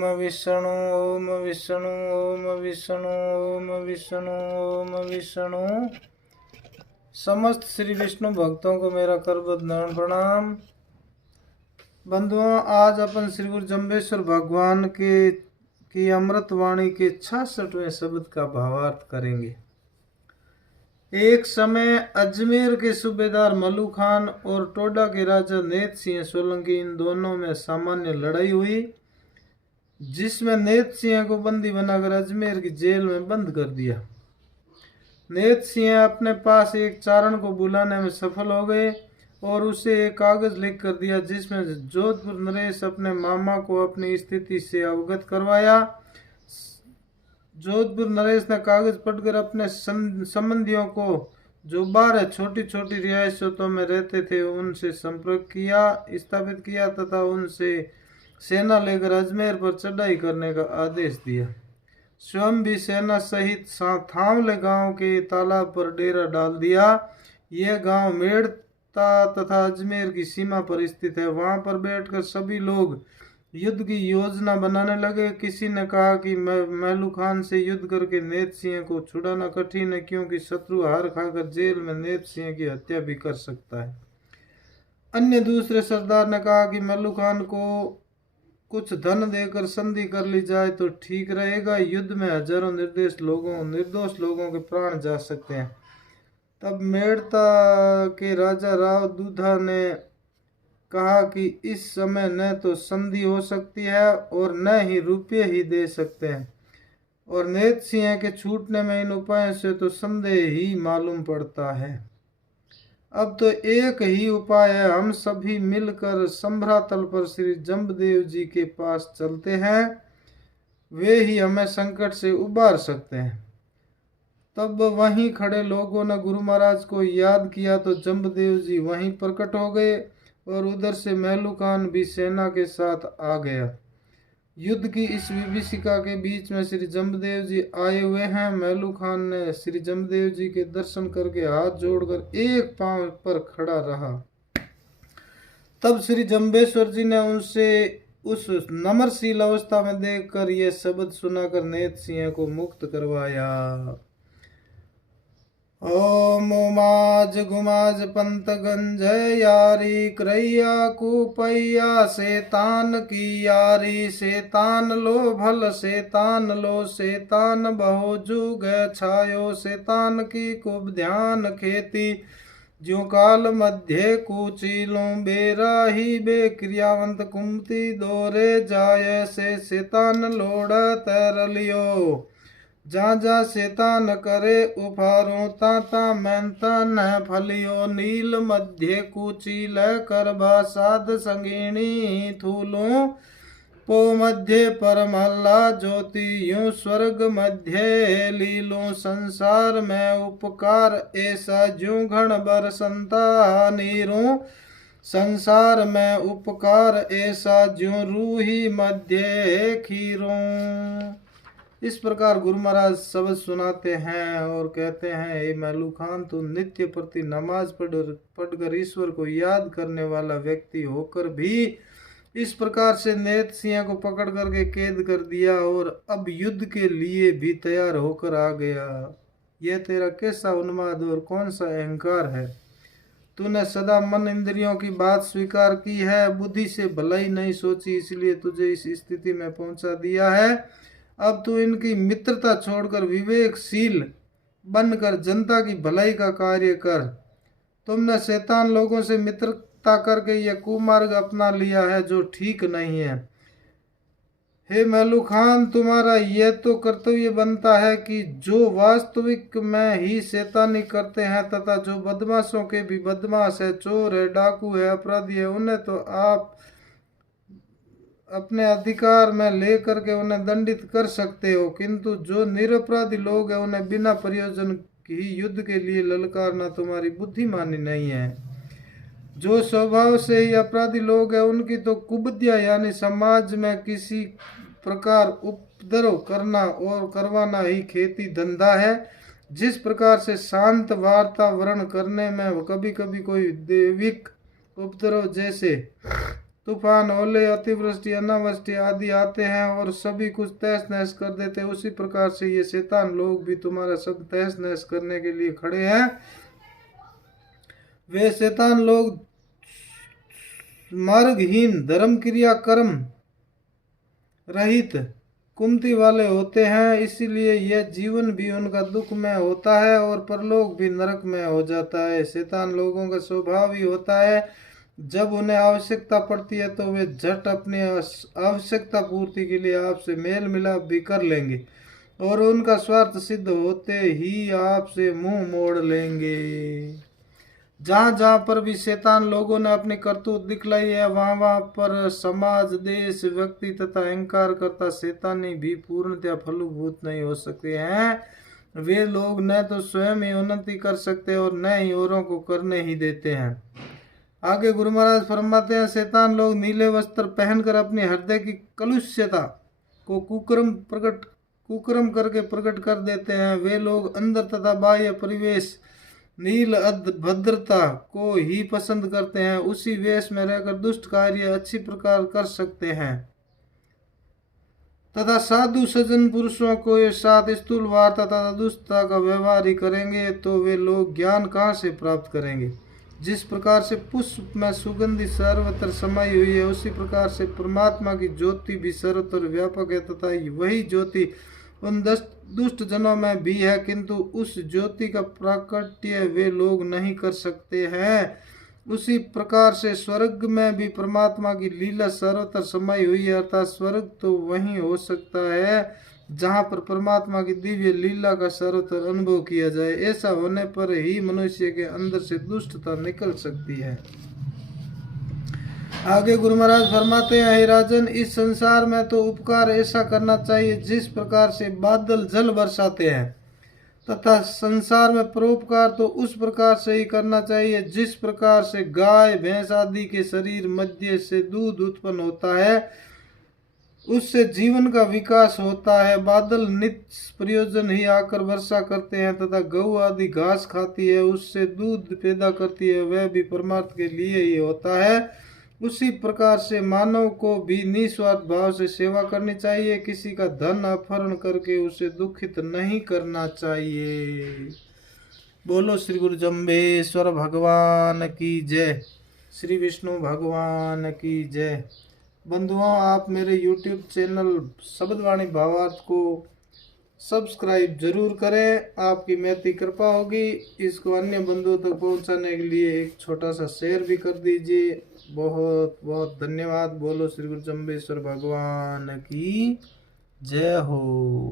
ओम विष्णु ओम विष्णु ओम विष्णु ओम विष्णु ओम विष्णु। समस्त श्री विष्णु भक्तों को मेरा करबद्ध नमन प्रणाम। बंधुओं, आज अपन श्री गुरु जम्बेश्वर भगवान की अमृत वाणी के 66वें शब्द का भावार्थ करेंगे। एक समय अजमेर के सूबेदार मल्लू खान और टोडा के राजा नेत सिंह सोलंकी, इन दोनों में सामान्य लड़ाई हुई, जिसमें नेत सिंह को बंदी बनाकर अजमेर की जेल में बंद कर दिया। नेत सिंह अपने पास एक चारण को बुलाने में सफल हो गए और उसे एक कागज लिख कर दिया, जिसमें जोधपुर नरेश अपने मामा को अपनी स्थिति से अवगत करवाया। जोधपुर नरेश ने कागज पढ़कर अपने संबंधियों को, जो 12 छोटी छोटी रियासतों में रहते थे, उनसे संपर्क स्थापित किया तथा उनसे सेना लेकर अजमेर पर चढ़ाई करने का आदेश दिया। स्वयं भी सेना सहित थावले गांव के तालाब पर डेरा डाल दिया। यह गांव मेड़ता तथा अजमेर की सीमा पर स्थित है। वहां पर बैठकर सभी लोग युद्ध की योजना बनाने लगे। किसी ने कहा कि मल्लू खान से युद्ध करके नेत सिंह को छुड़ाना कठिन है, क्योंकि शत्रु हार खाकर जेल में नेत सिंह की हत्या भी कर सकता है। अन्य दूसरे सरदार ने कहा कि मल्लू खान को कुछ धन देकर संधि कर ली जाए तो ठीक रहेगा। युद्ध में हजारों निर्दोष लोगों के प्राण जा सकते हैं। तब मेड़ता के राजा राव दूधा ने कहा कि इस समय न तो संधि हो सकती है और न ही रुपये ही दे सकते हैं, और नेत सिंह के छूटने में इन उपायों से तो संदेह ही मालूम पड़ता है। अब तो एक ही उपाय है, हम सभी मिलकर संभ्रातल पर श्री जम्बदेव जी के पास चलते हैं, वे ही हमें संकट से उबार सकते हैं। तब वहीं खड़े लोगों ने गुरु महाराज को याद किया तो जम्बदेव जी वहीं प्रकट हो गए और उधर से मल्लू खान भी सेना के साथ आ गया। युद्ध की इस विभीषिका के बीच में श्री जम्बदेव जी आए हुए हैं। मल्लू खान ने श्री जम्बदेव जी के दर्शन करके हाथ जोड़कर एक पांव पर खड़ा रहा। तब श्री जम्बेश्वर जी ने उनसे उस नम्रशील अवस्था में देखकर यह शब्द सुनाकर नेत सिंह को मुक्त करवाया। ओम उमाज गुमाज पंत गंजय यारी करैया कुपैया शैतान की यारी। शैतान लो भल शैतान लो शैतान बहु जुग छायो। शैतान की कुब ध्यान खेती ज्यों काल मध्य कुचीलों। बेरा ही बे क्रियावंत कुमति दोरे जाय से। शैतान लोड़ तर लियो जा जा शैतान करे उफारो। ता मेहनता न फलियो। नील मध्य कुचील करभा साध संगीणी थूलो। पो मध्य परमल्ला ज्योति यूं स्वर्ग मध्य लीलो। संसार में उपकार ऐसा ज्यों घण बरसंता नीरो। संसार में उपकार ऐसा ज्यों रूही मध्य खीरों। इस प्रकार गुरु महाराज शब्द सुनाते हैं और कहते हैं, हे मल्लू खान, तू नित्य प्रति नमाज पढ़कर ईश्वर को याद करने वाला व्यक्ति होकर भी इस प्रकार से नेत सिंह को पकड़ करके कैद कर दिया और अब युद्ध के लिए भी तैयार होकर आ गया। यह तेरा कैसा उन्माद और कौन सा अहंकार है? तूने सदा मन इंद्रियों की बात स्वीकार की है, बुद्धि से भलाई नहीं सोची, इसलिए तुझे इस स्थिति में पहुंचा दिया है। अब तू इनकी मित्रता छोड़कर विवेकशील बनकर जनता की भलाई का कार्य कर। तुमने शैतान लोगों से मित्रता करके यह कुमार्ग अपना लिया है, जो ठीक नहीं है। हे मल्लू खान, तुम्हारा यह तो कर्तव्य बनता है कि जो वास्तविक में ही शैतानी करते हैं तथा जो बदमाशों के भी बदमाश है, चोर है, डाकू है, अपराधी है, उन्हें तो आप अपने अधिकार में लेकर के उन्हें दंडित कर सकते हो, किंतु जो निरपराधी लोग हैं उन्हें बिना प्रयोजन ही युद्ध के लिए ललकारना तुम्हारी बुद्धिमानी नहीं है। जो स्वभाव से ही अपराधी लोग हैं उनकी तो कुबुद्धियां यानी समाज में किसी प्रकार उपद्रव करना और करवाना ही खेती धंधा है। जिस प्रकार से शांत वातावरण करने में कभी कभी कोई दैविक उपद्रव जैसे तूफान, ओले, अतिवृष्टि, अनावृष्टि आदि आते हैं और सभी कुछ तहस नहस कर देते हैं, उसी प्रकार से ये शैतान लोग भी तुम्हारा सब तहस नहस करने के लिए खड़े हैं। वे शैतान लोग मार्गहीन, धर्म क्रिया कर्म रहित, कुमति वाले होते हैं, इसीलिए यह जीवन भी उनका दुखमय होता है और परलोक भी नरकमय हो जाता है। शैतान लोगों का स्वभाव ही होता है, जब उन्हें आवश्यकता पड़ती है तो वे झट अपनी आवश्यकता पूर्ति के लिए आपसे मेल मिलाप भी कर लेंगे और उनका स्वार्थ सिद्ध होते ही आपसे मुंह मोड़ लेंगे। जहाँ जहाँ पर भी शैतान लोगों ने अपनी करतूत दिखलाई है, वहाँ वहाँ पर समाज, देश, व्यक्ति तथा अहंकार करता शैतानी भी पूर्णतया फलीभूत नहीं हो सकते हैं। वे लोग न तो स्वयं ही उन्नति कर सकते और न ही औरों को करने ही देते हैं। आगे गुरु महाराज फरमाते हैं, शैतान लोग नीले वस्त्र पहनकर अपनी हृदय की कलुष्यता को कुकर्म करके प्रकट कर देते हैं। वे लोग अंदर तथा बाह्य परिवेश नील भद्रता को ही पसंद करते हैं, उसी वेश में रहकर दुष्ट कार्य अच्छी प्रकार कर सकते हैं तथा साधु सज्जन पुरुषों को साथ स्थूल वार्ता तथा दुष्टता का व्यवहार ही करेंगे, तो वे लोग ज्ञान कहाँ से प्राप्त करेंगे। जिस प्रकार से पुष्प में सुगंधि सर्वत्र समाई हुई है, उसी प्रकार से परमात्मा की ज्योति भी सर्वत्र व्यापक है तथा वही ज्योति उन दुष्ट जनों में भी है, किंतु उस ज्योति का प्राकट्य वे लोग नहीं कर सकते हैं। उसी प्रकार से स्वर्ग में भी परमात्मा की लीला सर्वत्र समाई हुई है, अर्थात स्वर्ग तो वही हो सकता है जहाँ पर परमात्मा की दिव्य लीला का सर्वत्र अनुभव किया जाए। ऐसा होने पर ही मनुष्य के अंदर से दुष्टता निकल सकती है। आगे गुरु महाराज फरमाते हैं, हे राजन, इस संसार में तो उपकार ऐसा करना चाहिए जिस प्रकार से बादल जल बरसाते हैं, तथा संसार में परोपकार तो उस प्रकार से ही करना चाहिए जिस प्रकार से गाय भैंस आदि के शरीर मध्य से दूध उत्पन्न होता है, उससे जीवन का विकास होता है। बादल नित्य प्रयोजन ही आकर वर्षा करते हैं तथा गऊ आदि घास खाती है, उससे दूध पैदा करती है, वह भी परमार्थ के लिए ही होता है। उसी प्रकार से मानव को भी निस्वार्थ भाव से सेवा करनी चाहिए, किसी का धन अपहरण करके उसे दुखित नहीं करना चाहिए। बोलो श्री गुरु जम्बेश्वर भगवान की जय, श्री विष्णु भगवान की जय। बंधुओं, आप मेरे YouTube चैनल शब्दवाणी भावार्थ को सब्सक्राइब जरूर करें, आपकी महती कृपा होगी। इसको अन्य बंधुओं तक पहुंचाने के लिए एक छोटा सा शेयर भी कर दीजिए। बहुत बहुत धन्यवाद। बोलो श्री गुरु जम्बेश्वर भगवान की जय हो।